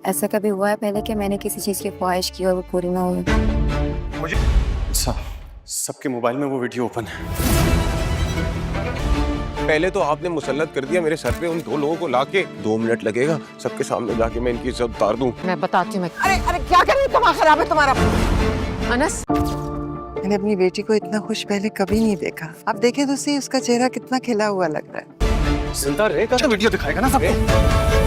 ऐसा कभी हुआ है पहले कि मैंने किसी चीज़ की ख्वाहिश की और वो पूरी ना हुई? मुझे सबके मोबाइल में वो वीडियो ओपन है। पहले तो आपने मुसल्लत कर दिया मेरे सर पे उन दो लोगों को लाके। 2 मिनट लगेगा, सबके सामने जाके मैं इनकी इज्जत उतार दूं। मैं बताती हूँ। अरे क्या कर रही हो? दिमाग खराब है तुम्हारा? अनस, मैंने अपनी बेटी को इतना खुश पहले कभी नहीं देखा। अब देखे तो सही, उसका चेहरा कितना खिला हुआ लग रहा है। जिंदा रहेगा तो वीडियो दिखाएगा ना सबको।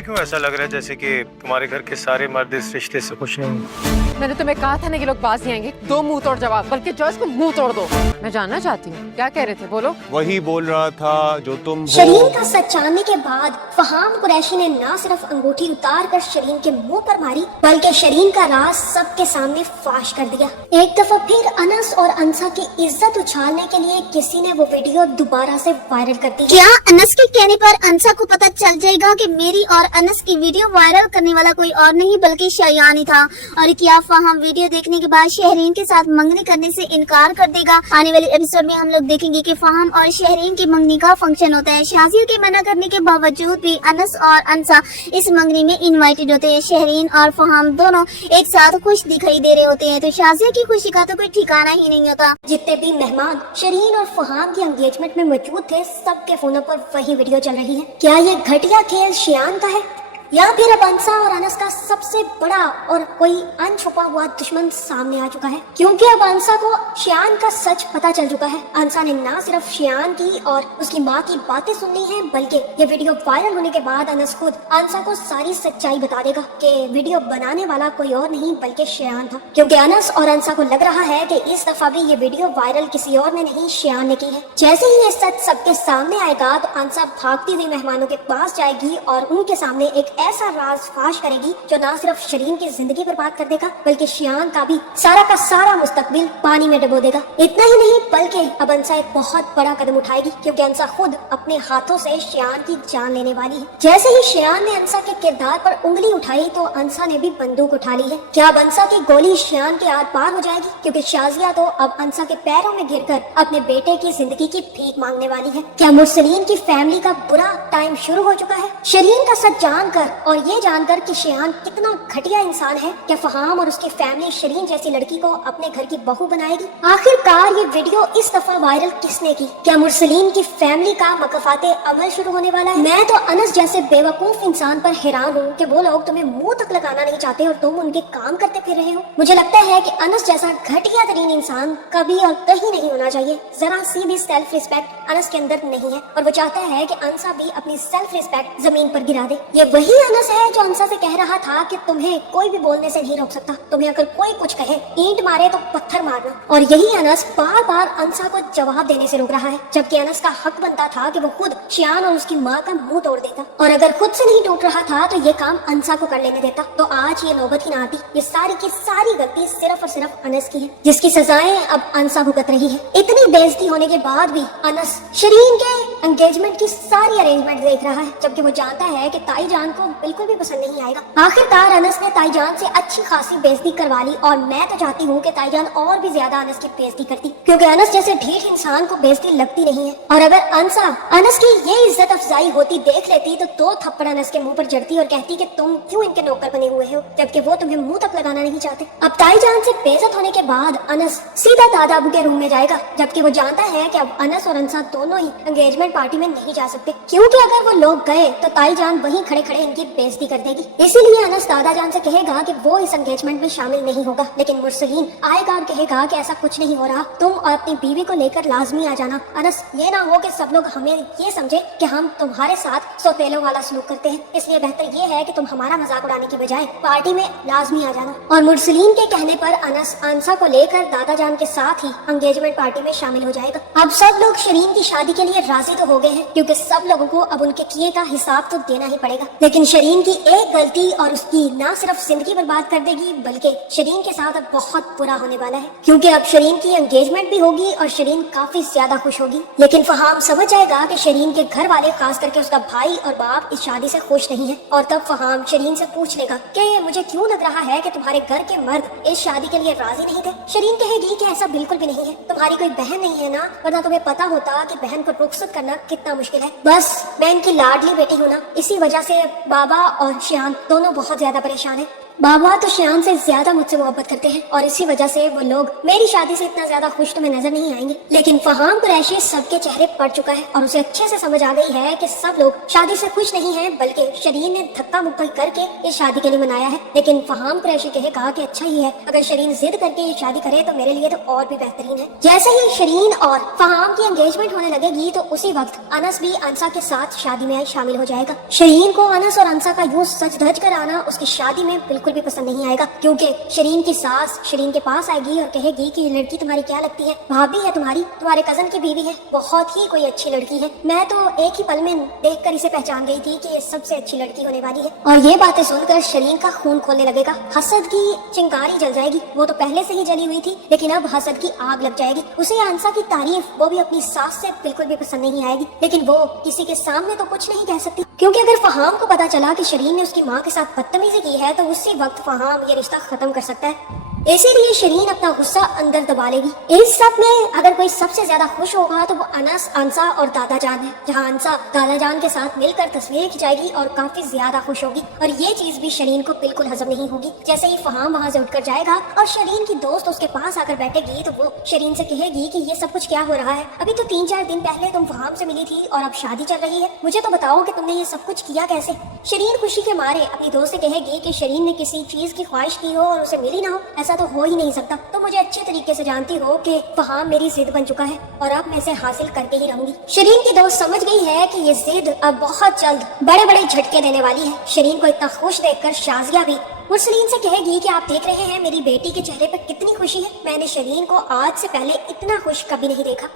क्यों ऐसा लग रहा है जैसे कि तुम्हारे घर के सारे मर्द इस रिश्ते से खुश नहीं? मैंने तुम्हें कहा था ना कि लोग बाज नहीं आएंगे। 2 मुंह तोड़ जवाब, बल्कि जो इसको मुंह तोड़ दो। मैं जानना चाहती हूँ क्या कह रहे थे, बोलो। वही बोल रहा था जो तुम हो। शरीन का सच जानने के बाद फहाम कुरैशी ने न सिर्फ अंगूठी उतार कर शरीन के मुंह पर मारी, बल्कि शरीन का राज सबके सामने फाश कर दिया। एक दफा फिर अनस और अंसा की इज्जत उछालने के लिए किसी ने वो वीडियो दोबारा से वायरल कर दी। क्या अनस के कहने पर अंसा को पता चल जाएगा कि मेरी और अनस की वीडियो वायरल करने वाला कोई और नहीं बल्कि शयान ही था? और क्या फहाम वीडियो देखने के बाद शहरीन के साथ मंगनी करने से इनकार कर देगा? आने वाले एपिसोड में हम लोग देखेंगे कि फहाम और शहरीन की मंगनी का फंक्शन होता है। शाजिया के मना करने के बावजूद भी अनस और अंसा इस मंगनी में इनवाइटेड होते हैं। शहरीन और फहाम दोनों एक साथ खुश दिखाई दे रहे होते हैं, तो शाजिया की खुशी का तो कोई ठिकाना ही नहीं होता। जितने भी मेहमान शरीन और फहाम की एंगेजमेंट में मौजूद थे, सबके फोनों पर वही वीडियो चल रही है। क्या ये घटिया खेल शयान का है या फिर अब अंसा और अनस का सबसे बड़ा और कोई अनछुपा हुआ दुश्मन सामने आ चुका है? क्योंकि अब अंसा को शयान का सच पता चल चुका है। अंसा ने ना सिर्फ शयान की और उसकी माँ की बातें सुननी है, बल्कि ये वीडियो वायरल होने के बाद अनस खुद अंसा को सारी सच्चाई बता देगा कि वीडियो बनाने वाला कोई और नहीं बल्कि शयान था। क्योंकि अनस और अंसा को लग रहा है कि इस दफा भी ये वीडियो वायरल किसी और ने नहीं, शयान ने की है। जैसे ही ये सच सबके सामने आएगा तो अंसा भागती हुई मेहमानों के पास जाएगी और उनके सामने एक ऐसा राज फाश करेगी जो ना सिर्फ शरीन की जिंदगी बर्बाद कर देगा बल्कि शयान का भी सारा मुस्तकबिल पानी में डुबो देगा। इतना ही नहीं बल्कि अब अंसा एक बहुत बड़ा कदम उठाएगी, क्योंकि अंसा खुद अपने हाथों से शयान की जान लेने वाली है। जैसे ही शयान ने अंसा के किरदार पर उंगली उठाई तो अंसा ने भी बंदूक उठा ली है। क्या अब अंसा की गोली शयान के आर पार हो जाएगी? क्योंकि शाजिया तो अब अंसा के पैरों में गिरकर अपने बेटे की जिंदगी की भीख मांगने वाली है। क्या मुरसलीन की फैमिली का बुरा टाइम शुरू हो चुका है? शरीन का सच जानकर और ये जानकर कि शयान कितना घटिया इंसान है, क्या फहाम और उसकी फैमिली शरीन जैसी लड़की को अपने घर की बहू बनाएगी? आखिरकार ये वीडियो इस दफा वायरल किसने की? क्या मुरसलीन की फैमिली का मकफाते अमल शुरू होने वाला है? मैं तो अनस जैसे बेवकूफ इंसान पर हैरान हूँ कि वो लोग तुम्हें मुंह तक लगाना नहीं चाहते और तुम उनके काम करते फिर रहे हो। मुझे लगता है कि अनस जैसा घटिया तरीन इंसान कभी और कहीं नहीं होना चाहिए। जरा सी भी सेल्फ रिस्पेक्ट अनस के अंदर नहीं है और वो चाहता है कि अंसा भी अपनी सेल्फ रिस्पेक्ट जमीन पर गिरा दे। ये वही अनस है जो अंसा से कह रहा था कि तुम्हें कोई भी बोलने से नहीं रोक सकता, तुम्हें अगर कोई कुछ कहे, ईंट मारे तो पत्थर मारना। और यही अनस बार बार अंसा को जवाब देने से रोक रहा है, जबकि अनस का हक बनता था कि वो खुद शयान और उसकी माँ का मुंह तोड़ देता। और अगर खुद से नहीं टूट रहा था तो ये काम अंसा को कर लेने देता, तो आज ये नौबत ही ना आती। ये सारी की सारी गलती सिर्फ और सिर्फ अनस की है, जिसकी सजाएं अब अंसा भुगत रही है। इतनी बेइज्जती होने के बाद भी अनस शरीन के एंगेजमेंट की सारी अरेंजमेंट देख रहा है, जबकि वो जानता है कि ताई जान को बिल्कुल भी पसंद नहीं आएगा। आखिरकार अनस ने ताईजान से अच्छी खासी बेइज्जती करवा ली और मैं तो चाहती हूँ कि ताईजान और भी ज्यादा अनस की बेइज्जती करती, क्योंकि अनस जैसे ढीठ इंसान को बेइज्जती लगती नहीं है। और अगर अंसा अनस की ये इज्जत अफजाई होती देख लेती तो 2 थप्पड़ अनस के मुंह पर जड़ती और कहती कि तुम क्यों इनके नौकर बने हुए हो, जबकि वो तुम्हें मुंह तक लगाना नहीं चाहते। अब ताईजान से बेइज्जत होने के बाद अनस सीधा दादा अबू के रूम में जाएगा, जबकि वो जानता है कि अब अनस और अंसा दोनों ही एंगेजमेंट पार्टी में नहीं जा सकते, क्योंकि अगर वो लोग गए तो ताईजान वहीं खड़े खड़े इनकी बेइज्जती कर देगी। इसीलिए अनस दादा जान से कहेगा कि वो इस एंगेजमेंट में शामिल नहीं होगा, लेकिन मुरसलीन आएगा और कहेगा कि ऐसा कुछ नहीं हो रहा, तुम और अपनी बीवी को लेकर लाजमी आ जाना। अनस, ये ना हो कि सब लोग हमें ये समझे कि हम तुम्हारे साथ सौतेलों वाला सलूक करते हैं, इसलिए बेहतर ये है कि तुम हमारा मजाक उड़ाने की बजाय पार्टी में लाजमी आ जाना। और मुरसलीन के कहने पर अनस अंसा को लेकर दादा जान के साथ ही एंगेजमेंट पार्टी में शामिल हो जाएगा। अब सब लोग शरीन की शादी के लिए राजी तो हो गए हैं, क्योंकि सब लोगों को अब उनके किए का हिसाब तो देना ही पड़ेगा। लेकिन शरीन की एक गलती और उसकी ना सिर्फ जिंदगी बर्बाद कर देगी बल्कि शरीन के साथ अब बहुत बुरा होने वाला है, क्योंकि अब शरीन की एंगेजमेंट भी होगी और शरीन काफी ज्यादा खुश होगी। लेकिन फहाम समझ जाएगा कि शरीन के घर वाले, खास करके उसका भाई और बाप, इस शादी से खुश नहीं है। और तब फहाम शरीन से पूछ लेगा कि मुझे क्यों लग रहा है कि तुम्हारे घर के मर्द इस शादी के लिए राजी नहीं थे। शरीन कहेगी कि ऐसा बिल्कुल भी नहीं है, तुम्हारी कोई बहन नहीं है ना, वरना तुम्हें पता होता कि बहन को रुखसत करना कितना मुश्किल है। बस मैं इनकी लाडली बेटी हूँ ना, इसी वजह से बाबा और शियान दोनों बहुत ज्यादा परेशान हैं। बाबा तो शियान से ज्यादा मुझसे मोहब्बत करते हैं और इसी वजह से वो लोग मेरी शादी से इतना ज्यादा खुश तुम्हें नजर नहीं आएंगे। लेकिन फहाम कुरैशी सबके चेहरे पड़ चुका है और उसे अच्छे से समझ आ गई है कि सब लोग शादी से खुश नहीं हैं, बल्कि शरीन ने धक्का मुक्का करके इस शादी के लिए मनाया है। लेकिन फहाम कुरैशी कहा कि अच्छा ही है, अगर शरीन जिद करके ये शादी करे तो मेरे लिए तो और भी बेहतरीन है। जैसे ही शरीन और फहाम की एंगेजमेंट होने लगेगी तो उसी वक्त अनस भी अंसा के साथ शादी में शामिल हो जाएगा। शरीन को अनस और अंसा का यूं सज धज कर आना उसकी शादी में बिल्कुल भी पसंद नहीं आएगा, क्योंकि शरीन की सास शरीन के पास आएगी और कहेगी कि ये लड़की तुम्हारी क्या लगती है, भाभी है तुम्हारे कजन की बीवी है, बहुत ही कोई अच्छी लड़की है, मैं तो एक ही पल में देखकर इसे पहचान गई थी कि ये सबसे अच्छी लड़की होने वाली है। और ये बातें सुनकर शरीन का खून खोलने लगेगा, हसद की चिंगारी जल जाएगी। वो तो पहले से ही जली हुई थी, लेकिन अब हसद की आग लग जाएगी। उसे अंसा की तारीफ वो भी अपनी सास से बिल्कुल भी पसंद नहीं आएगी, लेकिन वो किसी के सामने तो कुछ नहीं कह सकती, क्योंकि अगर फहाम को पता चला कि शरीन ने उसकी माँ के साथ बदतमीजी की है तो उसी वक्त फहाम ये रिश्ता खत्म कर सकता है। इसीलिए शरीन अपना गुस्सा अंदर दबा लेगी। इस सब में अगर कोई सबसे ज्यादा खुश होगा तो वो अनस, अंसा और दादा जान है, जहाँ अंसा दादा जान के साथ मिलकर तस्वीरें खिंचाएगी और काफी ज्यादा खुश होगी। और ये चीज भी शरीन को बिल्कुल हजम नहीं होगी। जैसे ही फहाम वहाँ से उठकर जाएगा और शरीन की दोस्त उसके पास आकर बैठेगी तो वो शरीन से कहेगी कि ये सब कुछ क्या हो रहा है, अभी तो 3-4 दिन पहले तुम फहाम से मिली थी और अब शादी चल रही है, मुझे तो बताओ कि तुमने ये सब कुछ किया कैसे। शरीन खुशी के मारे अपनी दोस्त से कहेगी कि शरीन ने किसी चीज की ख्वाहिश की हो और उसे मिली ना हो, ऐसा तो हो ही नहीं सकता। तो मुझे अच्छे तरीके से जानती हो कि फहाम मेरी जिद बन चुका है और अब मैं इसे हासिल करके ही रहूंगी। शरीन की दोस्त समझ गई है कि ये जिद अब बहुत जल्द बड़े बड़े झटके देने वाली है। शरीन को इतना खुश देखकर शाजिया भी मुरसलीन से कहेगी कि आप देख रहे हैं मेरी बेटी के चेहरे पर कितनी खुशी है, मैंने शरीन को आज से पहले इतना खुश कभी नहीं देखा।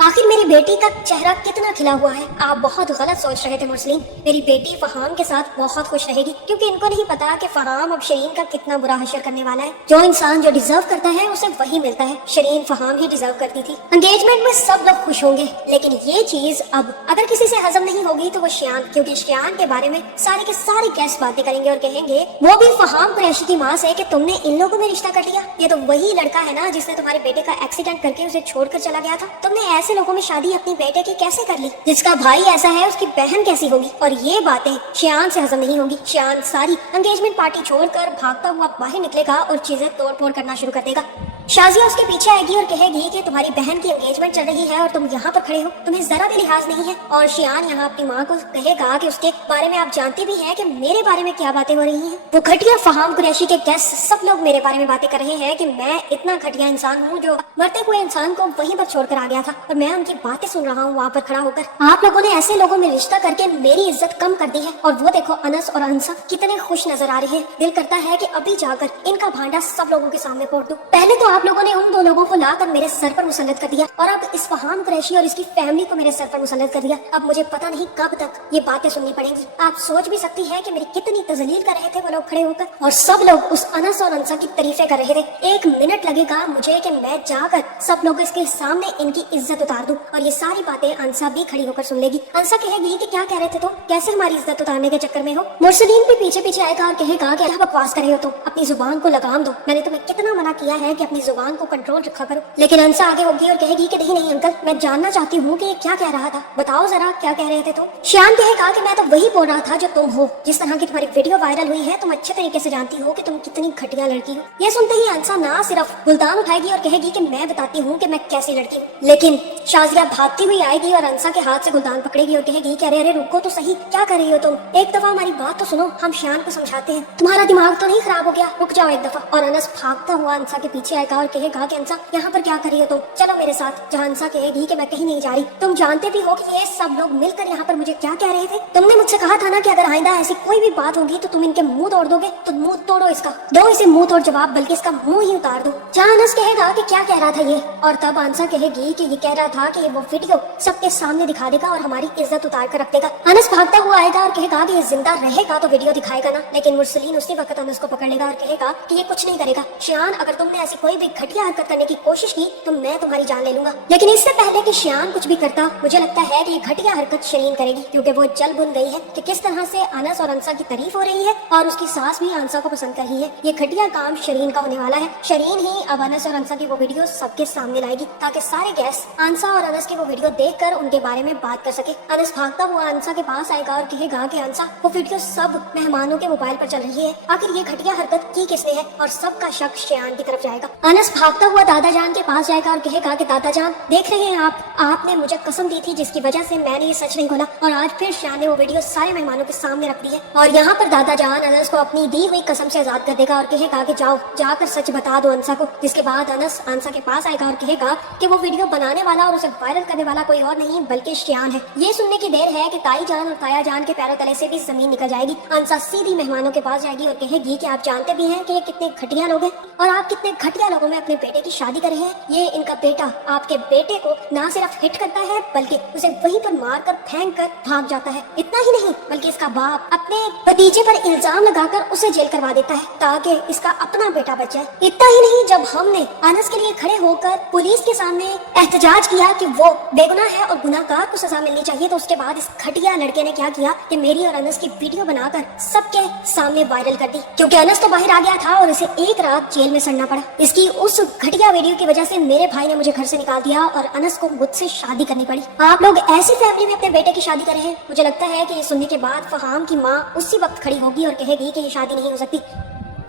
आखिर मेरी बेटी का चेहरा कितना खिला हुआ है। आप बहुत गलत सोच रहे थे मुरसलीन, मेरी बेटी फहाम के साथ बहुत खुश रहेगी, क्योंकि इनको नहीं पता कि फहाम अब शरीन का कितना बुरा हशर करने वाला है। जो इंसान जो डिजर्व करता है उसे वही मिलता है। शरीन फहाम ही डिजर्व करती थी। एंगेजमेंट में सब लोग खुश होंगे, लेकिन ये चीज अब अगर किसी से हजम नहीं होगी तो वो शियान, क्योंकि शियान के बारे में सारे के सारे गेस्ट बातें करेंगे और कहेंगे वो भी फहाम कुरैशी की माँ से कि तुमने इन लोगों में रिश्ता कर लिया, ये तो वही लड़का है ना जिसने तुम्हारे बेटे का एक्सीडेंट करके उसे छोड़कर चला गया था, तुमने ऐसे लोगों में शादी अपनी बेटे की कैसे कर ली, जिसका भाई ऐसा है उसकी बहन कैसी होगी। और ये बातें शियान से हजम नहीं होगी। शियान सारी एंगेजमेंट पार्टी छोड़कर भागता हुआ बाहर निकलेगा और चीजें तोड़ फोड़ करना शुरू कर देगा। शाजिया उसके पीछे आएगी और कहेगी कि तुम्हारी बहन की एंगेजमेंट चल रही है और तुम यहाँ पर खड़े हो, तुम्हें जरा भी लिहाज नहीं है। और शियान यहाँ अपनी माँ को कहेगा कि उसके बारे में आप जानती भी हैं कि मेरे बारे में क्या बातें हो रही हैं। वो घटिया फहाम कुरैशी के गेस्ट सब लोग मेरे बारे में बातें कर रहे हैं कि मैं इतना घटिया इंसान हूँ जो मरते हुए इंसान को वहीं पर छोड़कर आ गया था और मैं उनकी बातें सुन रहा हूँ वहाँ पर खड़ा होकर। आप लोगों ने ऐसे लोगों में रिश्ता करके मेरी इज्जत कम कर दी है। और वो देखो अनस और अंसा कितने खुश नजर आ रहे हैं। दिल करता है कि अभी जाकर इनका भांडा सब लोगों के सामने फोड़ दूं। पहले तो आप लोगों ने उन दो लोगों को लाकर मेरे सर पर मुसल्लत कर दिया और अब इस फहाम कुरैशी और इसकी फैमिली को मेरे सर पर मुसल्लत कर दिया। अब मुझे पता नहीं कब तक ये बातें सुननी पड़ेंगी। आप सोच भी सकती हैं कि मेरी कितनी तजलील कर रहे थे वो लोग खड़े होकर, और सब लोग उस अनस और अंसा की तारीफें कर रहे थे। 1 मिनट लगेगा मुझे कि मैं जाकर सब लोग इसके सामने इनकी इज्जत उतार दूं और ये सारी बातें अंसा भी खड़ी होकर सुन लेगी। अंसा कहेगी कि क्या कह रहे थे तुम, कैसे हमारी इज्जत उतारने के चक्कर में हो। मुरसलीन भी पीछे पीछे आएगा और कहेगा कि क्या बकवास कर रहे हो तुम, अपनी जुबान को लगाम दो, मैंने तुम्हें कितना मना किया है कि अपनी जुबान को कंट्रोल रखा करो। लेकिन अंसा आगे होगी और कहेगी कि नहीं अंकल, मैं जानना चाहती हूँ कि ये क्या कह रहा था, बताओ जरा क्या कह रहे थे तुम। शियान कहेगा कि मैं तो वही बोल रहा था जो तुम हो, जिस तरह की तुम्हारी वीडियो वायरल हुई है तुम अच्छे तरीके से जानती हो कि तुम कितनी घटिया लड़की हो। ये सुनते ही अंसा ना सिर्फ गुलदान उठाएगी और कहेगी कि मैं बताती हूँ कि मैं कैसी लड़की हूँ, लेकिन शाजिया भागती हुई आएगी और अंसा के हाथ से गुलदान पकड़ेगी और कहेगी कि अरे रुको तो सही, क्या कर रही हो तुम, एक दफा हमारी बात तो सुनो, हम शियान को समझाते हैं, तुम्हारा दिमाग तो नहीं खराब हो गया, रुक जाओ एक दफा। और अनस भागता हुआ अंसा के पीछे आएगा और कहेगा कि अंसा यहाँ पर क्या कर रही हो तुम, चलो मेरे साथ। जहाँ अंसा कहेगी कि मैं कहीं नहीं जा रही, तुम जानते भी हो कि ये सब लोग मिलकर यहाँ पर मुझे क्या कह रहे थे, तुमने मुझसे कहा था ना कि अगर आइंदा ऐसी कोई भी बात होगी तो तुम इनके मुंह तोड़ दोगे, तो मुंह तोड़ो इसका, दो इसे मुंह तोड़ जवाब, बल्कि इसका मुंह ही उतार दो। जहाँ अनस कहेगा कि क्या कह रहा था ये, और तब अंसा कहेगी कि ये कह रहा था कि वो वीडियो सबके सामने दिखा देगा और हमारी इज्जत उतार कर रख देगा। अनस भागता हुआ आएगा और कहेगा कि ये जिंदा रहेगा तो वीडियो दिखाएगा ना, लेकिन मुरसलीन उसी वक्त अनस को पकड़ लेगा और कहेगा कि ये कुछ नहीं करेगा। शियान, अगर तुमने ऐसी कोई भी घटिया हरकत करने की कोशिश की तो मैं तुम्हारी जान ले लूंगा। लेकिन इससे पहले कि शियान कुछ भी करता, मुझे लगता है कि ये घटिया हरकत शरीन करेगी, क्योंकि वो जल बुन गई है कि किस तरह से अनस और अंसा की तारीफ हो रही है और उसकी सास भी अंसा को पसंद कर रही है। ये घटिया काम शरीन का होने वाला है। शरीन ही अब अनस और अंसा की वो वीडियो सबके सामने लाएगी ताकि सारे गेस्ट अंसा और अनस की वो वीडियो देखकर उनके बारे में बात कर सके। अनस भागता हुआ अंसा के पास आएगा और कहेगा कि अंसा, वो वीडियो सब मेहमानों के मोबाइल पर चल रही है, आखिर ये घटिया हरकत की किसने है, और सबका शक शियान की तरफ जाएगा। अनस भागता हुआ दादा जान के पास जाएगा और कहेगा कि दादा जान, देख रहे हैं आपने मुझे कसम दी थी जिसकी वजह से मैंने ये सच नहीं बोला, और आज फिर शियान ने वो वीडियो सारे मेहमानों के सामने रख दी है। और यहाँ पर दादा जान अनस को अपनी दी हुई कसम से आजाद कर देगा और कहेगा कि जाओ जाकर सच बता दो अंसा को। जिसके बाद अनस अंसा के पास आएगा और कहेगा कि वो वीडियो बनाने वाला और उसे वायरल करने वाला कोई और नहीं बल्कि शियान है। ये सुनने की देर है कि ताई जान और ताया जान के पैरों तले से भी जमीन निकल जाएगी। अंसा सीधी मेहमानों के पास जाएगी और कहेगी कि आप जानते भी हैं कि ये कितने घटिया लोग हैं और आप कितने घटिया लोगों में अपने बेटे की शादी कर रहे हैं। ये इनका बेटा आपके बेटे को ना सिर्फ हिट करता है बल्कि उसे वहीं पर मारकर फेंक कर भाग जाता है। इतना ही नहीं बल्कि इसका बाप अपने भतीजे पर इल्जाम लगाकर उसे जेल करवा देता है ताकि इसका अपना बेटा बच जाए। इतना ही नहीं, जब हमने अनस के लिए खड़े होकर पुलिस के सामने एहतजाज किया कि वो बेगुनाह है और गुनाहगार को सजा मिलनी चाहिए, तो उसके बाद इस घटिया लड़के ने क्या किया कि मेरी और अनस की वीडियो बनाकर सबके सामने वायरल कर दी, क्योंकि अनस तो बाहर आ गया था और इसे एक रात जेल में सड़ना पड़ा। इसकी उस घटिया वीडियो की वजह से मेरे भाई ने मुझे घर से निकाल दिया और अनस को मुझसे शादी करनी पड़ी। आप लोग ऐसी फैमिली में अपने बेटे की शादी कर रहे हैं। मुझे लगता है कि ये सुनने के बाद फहाम की माँ उसी वक्त खड़ी होगी और कहेगी कि ये शादी नहीं हो सकती।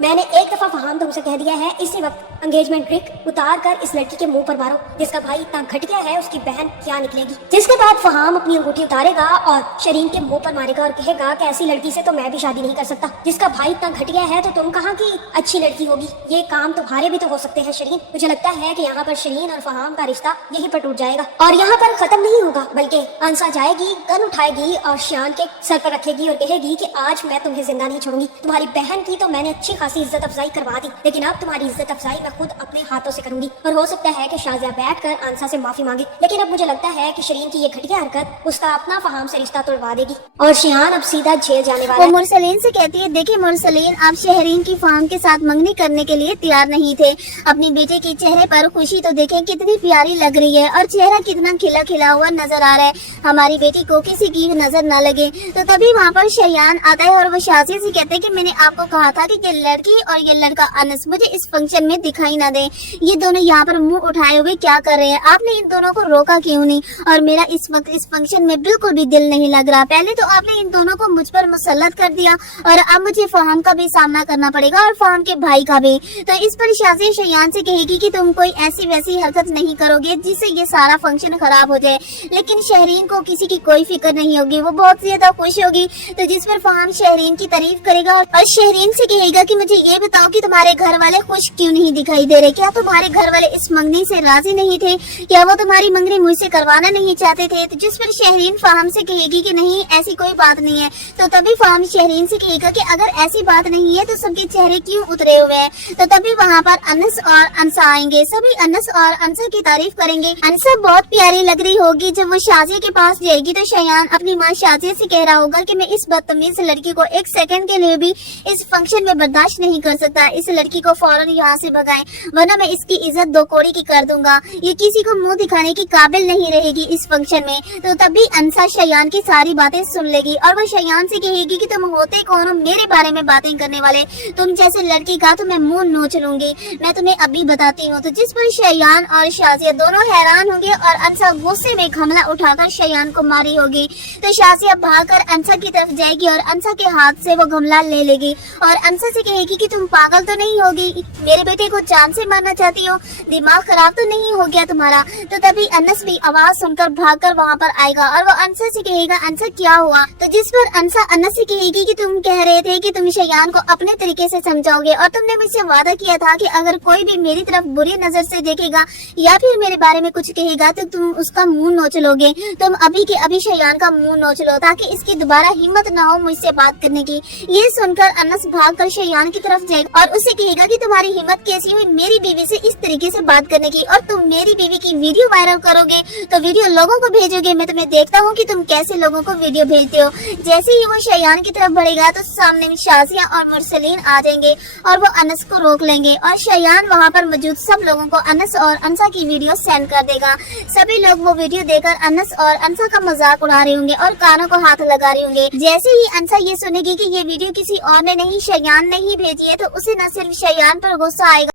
मैंने एक दफा फहाम तुमसे कह दिया है, इसी वक्त एंगेजमेंट रिंग उतार कर इस लड़की के मुंह पर मारो। जिसका भाई इतना घटिया है उसकी बहन क्या निकलेगी। जिसके बाद फहाम अपनी अंगूठी उतारेगा और शरीन के मुंह पर मारेगा और कहेगा कि ऐसी लड़की से तो मैं भी शादी नहीं कर सकता। जिसका भाई इतना घटिया है तो तुम कहाँ की अच्छी लड़की होगी, ये काम तुम्हारे भी तो हो सकते हैं शरीन। मुझे लगता है कि यहाँ पर शरीन और फहाम का रिश्ता यहीं पर टूट जाएगा और यहाँ पर खत्म नहीं होगा, बल्कि अंसा जाएगी, गन उठाएगी और शियान के सर पर रखेगी और कहेगी कि आज मैं तुम्हें जिंदा नहीं छोड़ूंगी। तुम्हारी बहन की तो मैंने अच्छी खासी इज्जत अफजाई करवा दी, लेकिन अब तुम्हारी इज्जत अफजाई मैं खुद अपने हाथों से करूंगी। और हो सकता है कि शाजिया बैठकर अंसा से माफी मांगे, लेकिन अब मुझे लगता है कि शरीन की ये घटिया हरकत उसका अपना फहाम से रिश्ता तोड़वा देगी और शियान अब सीधा जेल जाने वाला वो है। मुरसलीन से कहती है, देखिए मुरसलीन, आप शहरीन की फहाम के साथ मंगनी करने के लिए तैयार नहीं थे। अपनी बेटे के चेहरे पर खुशी तो देखें कितनी प्यारी लग रही है और चेहरा कितना खिला खिला हुआ नजर आ रहा है, हमारी बेटी को किसी की नजर न लगे। तो तभी वहाँ पर शयान आता है और वो शाजिया से कहते हैं कि मैंने आपको कहा था कि ये लड़की और ये लड़का अनस मुझे इस फंक्शन में दिखाई ना दे। ये दोनों यहाँ पर मुंह उठाए हुए क्या कर रहे हैं, आपने इन दोनों को रोका क्यों नहीं। और मेरा इस वक्त इस फंक्शन में बिल्कुल भी दिल नहीं लग रहा। पहले तो आपने इन दोनों को मुझ पर मुसल्लत कर दिया और अब मुझे फहाम का भी सामना करना पड़ेगा और फहाम के भाई का भी। तो इस पर शाजिया शयान से कहेगी कि तुम कोई ऐसी वैसी हरकत नहीं करोगे जिससे ये सारा फंक्शन खराब हो जाए। लेकिन शहरीन को किसी की कोई फिक्र नहीं होगी, वो बहुत ज्यादा खुश होगी। तो जिस पर फहाम शहरीन की तारीफ करेगा और शहरीन से कहेगा कि मुझे ये बताओ कि तुम्हारे घर वाले खुश क्यों नहीं दिखाई दे रहे, क्या तुम्हारे घर वाले इस मंगनी से राजी नहीं थे, क्या वो तुम्हारी मंगनी मुझसे करवाना नहीं चाहते थे। तो जिस पर शहरीन फहाम से कहेगी कि नहीं ऐसी कोई बात नहीं है। तो तभी फहाम शहरीन से कहेगा कि अगर ऐसी बात नहीं है तो सबके चेहरे क्यों उतरे हुए हैं। तो तभी वहाँ पर अनस और अंसा आएंगे, सभी अनस और अंसा की तारीफ करेंगे। अंसा बहुत प्यारी लग रही होगी। जब वो शाजिया के पास जाएगी तो शयान अपनी माँ शाजिया से कह रहा होगा कि मैं इस बदतमीज लड़की को एक सेकंड के लिए भी इस फंक्शन में बर्दाश्त नहीं कर सकता, इस लड़की को फौरन यहाँ से भगाएं वरना मैं इसकी इज्जत दो कौड़ी की कर दूंगा, ये किसी को मुंह दिखाने की काबिल नहीं रहेगी इस फंक्शन में। तो तभी अंसा शयान की सारी बातें सुन लेगी और वो शयान से कहेगी कि तुम होते कौन हो मेरे बारे में बातें करने वाले, तुम जैसे लड़की का तो मैं मुंह नोच लूंगी, मैं तुम्हें अभी बताती हूँ। तो जिस पर शयान और शाजिया दोनों हैरान होंगे और अंसा गुस्से में गमला उठाकर शयान को मारी होगी। तो शाजिया भागकर अंसा की तरफ जाएगी और अंसा के हाथ से वो गमला ले लेगी और अंसा से कहेगी कि तुम पागल तो नहीं होगी, मेरे बेटे को जान से मारना चाहती हो, दिमाग खराब तो नहीं हो गया तुम्हारा। तो तभी अनस भी आवाज सुनकर भागकर वहाँ पर आएगा और वो अंसा से कहेगा अंसा क्या हुआ। तो जिस पर अंसा अनस से कहेगी कि तुम कह रहे थे कि तुम शयान को अपने तरीके से समझाओगे और तुमने मुझसे वादा किया था कि अगर कोई भी मेरी तरफ बुरी नजर से देखेगा या फिर मेरे बारे में कुछ कहेगा तो तुम उसका मुंह नोच लोगे। तुम अभी के अभी शयान का मुंह नोच लो ताकि इसकी दोबारा हिम्मत ना हो मुझसे बात करने की। ये सुनकर अनस भागकर शयान शयान की तरफ जाएगा और उससे कहेगा कि तुम्हारी हिम्मत कैसी हुई मेरी बीवी से इस तरीके से बात करने की, और तुम मेरी बीवी की वीडियो वायरल करोगे तो वीडियो लोगों को भेजोगे, मैं तुम्हें देखता हूँ कि तुम कैसे लोगों को वीडियो भेजते हो। जैसे ही वो शयान की तरफ बढ़ेगा तो सामने में शाजिया और मुरसलीन आ जाएंगे और वो अनस को रोक लेंगे, और शयान वहाँ पर मौजूद सब लोगों को अनस और अंसा की वीडियो सेंड कर देगा। सभी लोग वो वीडियो देखकर अनस और अंसा का मजाक उड़ा रहे होंगे और कानों को हाथ लगा रहे होंगे। जैसे ही अंसा ये सुनेगी कि ये वीडियो किसी और ने नहीं शयान ने ही भेजी है तो उसे न सिर्फ शयान पर गुस्सा आएगा